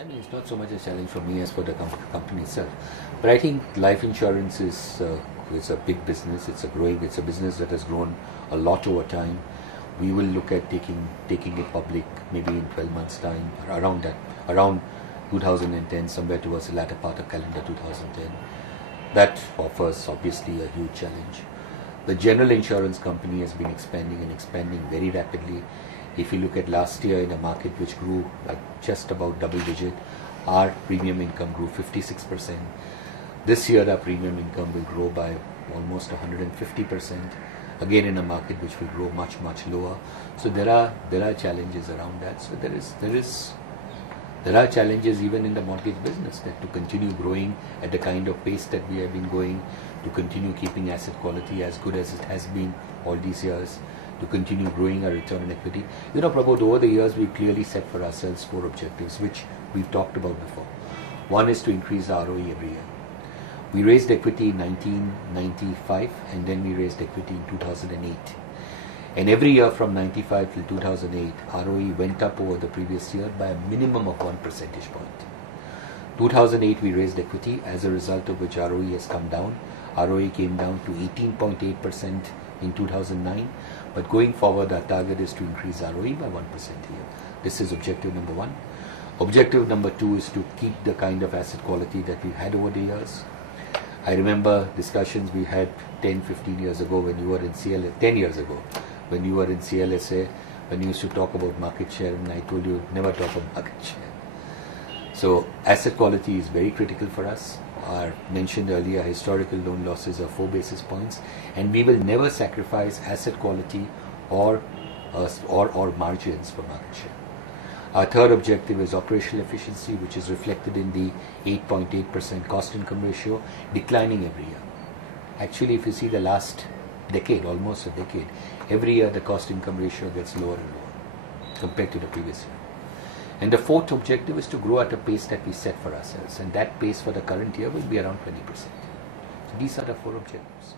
I mean, it's not so much a challenge for me as for the company itself. But I think life insurance is a big business. It's a business that has grown a lot over time. We will look at taking it public maybe in 12 months' time, around 2010, somewhere towards the latter part of calendar 2010. That offers obviously a huge challenge. The general insurance company has been expanding very rapidly. If you look at last year in a market which grew at just about double digit, our premium income grew 56%. This year our premium income will grow by almost 150%. Again in a market which will grow much lower. So there are challenges around that. So there are challenges even in the mortgage business, that to continue growing at the kind of pace that we have been going, to continue keeping asset quality as good as it has been all these years, to continue growing our return on equity. You know, Prabodh, over the years we've clearly set for ourselves 4 objectives, which we've talked about before. One is to increase our ROE every year. We raised equity in 1995 and then we raised equity in 2008. And every year from 95 till 2008, ROE went up over the previous year by a minimum of 1 percentage point. 2008 we raised equity, as a result of which ROE has come down. ROE came down to 18.8% in 2009. But going forward, our target is to increase ROE by 1% a year. This is objective number 1. Objective number 2 is to keep the kind of asset quality that we've had over the years. I remember discussions we had 10-15 years ago when you were in CLSA, 10 years ago, when you were in CLSA, when you used to talk about market share, and I told you never talk about market share. So asset quality is very critical for us. Our mentioned earlier historical loan losses are 4 basis points, and we will never sacrifice asset quality or margins for market share. Our third objective is operational efficiency, which is reflected in the 8.8% cost income ratio, declining every year. Actually, if you see the last decade, almost a decade, every year the cost income ratio gets lower and lower compared to the previous year. And the fourth objective is to grow at a pace that we set for ourselves, and that pace for the current year will be around 20%. So these are the 4 objectives.